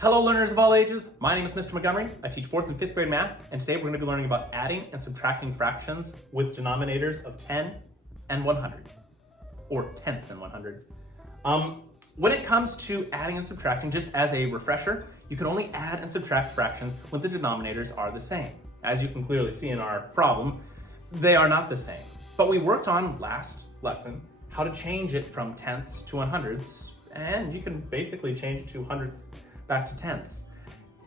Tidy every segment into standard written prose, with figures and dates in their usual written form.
Hello learners of all ages, my name is Mr. Montgomery. I teach 4th and 5th grade math, and today we're going to be learning about adding and subtracting fractions with denominators of 10 and 100, or tenths and 100s. When it comes to adding and subtracting, just as a refresher, you can only add and subtract fractions when the denominators are the same. As you can clearly see in our problem, they are not the same. But we worked on last lesson how to change it from tenths to 100s, and you can basically change it to hundredths back to tenths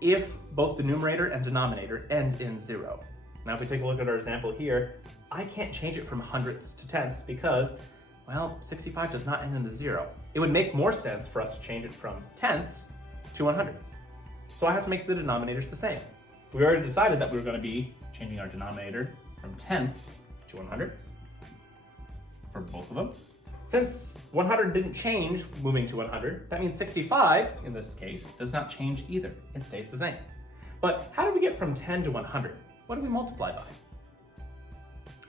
if both the numerator and denominator end in 0. Now if we take a look at our example here, I can't change it from hundredths to tenths because, well, 65 does not end in 0. It would make more sense for us to change it from tenths to 100ths. So I have to make the denominators the same. We already decided that we were going to be changing our denominator from tenths to 100ths for both of them. Since 100 didn't change moving to 100, that means 65, in this case, does not change either. It stays the same. But how do we get from 10 to 100? What do we multiply by?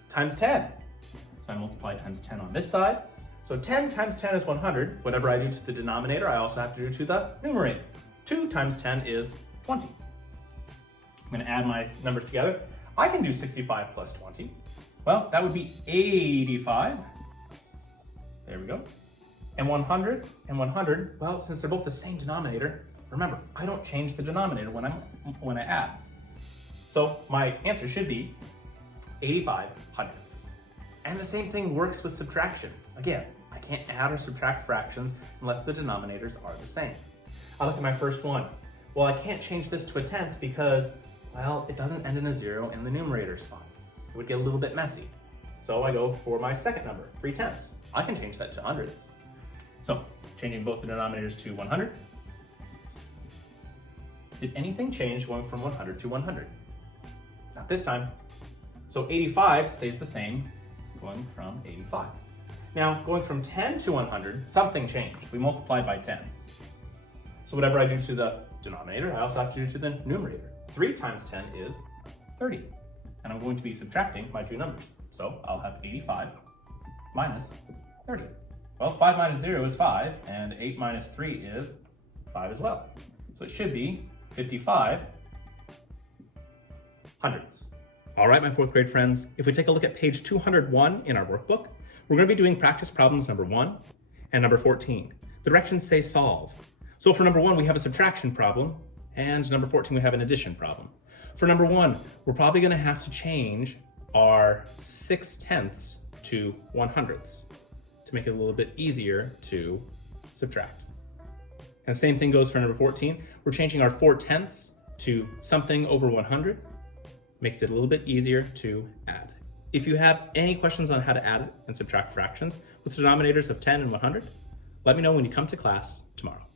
Times 10. So I multiply times 10 on this side. So 10 times 10 is 100. Whatever I do to the denominator, I also have to do to the numerator. 2 times 10 is 20. I'm going to add my numbers together. I can do 65 plus 20. Well, that would be 85. There we go. And 100 and 100, well, since they're both the same denominator, remember, I don't change the denominator when I add. So my answer should be 85 hundredths. And the same thing works with subtraction. Again, I can't add or subtract fractions unless the denominators are the same. I look at my first one. Well, I can't change this to a tenth because, well, it doesn't end in a 0 in the numerator spot. It would get a little bit messy. So I go for my second number, 3/10. I can change that to hundredths. So, changing both the denominators to 100. Did anything change going from 100 to 100? Not this time. So 85 stays the same, going from 85. Now, going from 10 to 100, something changed. We multiplied by 10. So whatever I do to the denominator, I also have to do to the numerator. 3 times 10 is 30. And I'm going to be subtracting my two numbers. So I'll have 85 minus 30. Well, 5 minus 0 is 5, and 8 minus 3 is 5 as well. So it should be 55 hundredths. All right, my 4th grade friends, if we take a look at page 201 in our workbook, we're going to be doing practice problems number 1 and number 14. The directions say solve. So for number 1, we have a subtraction problem, and number 14, we have an addition problem. For number 1, we're probably going to have to change our 6/10 to 100ths to make it a little bit easier to subtract. And same thing goes for number 14. We're changing our 4/10 to something over 100. Makes it a little bit easier to add. If you have any questions on how to add and subtract fractions with denominators of 10 and 100, let me know when you come to class tomorrow.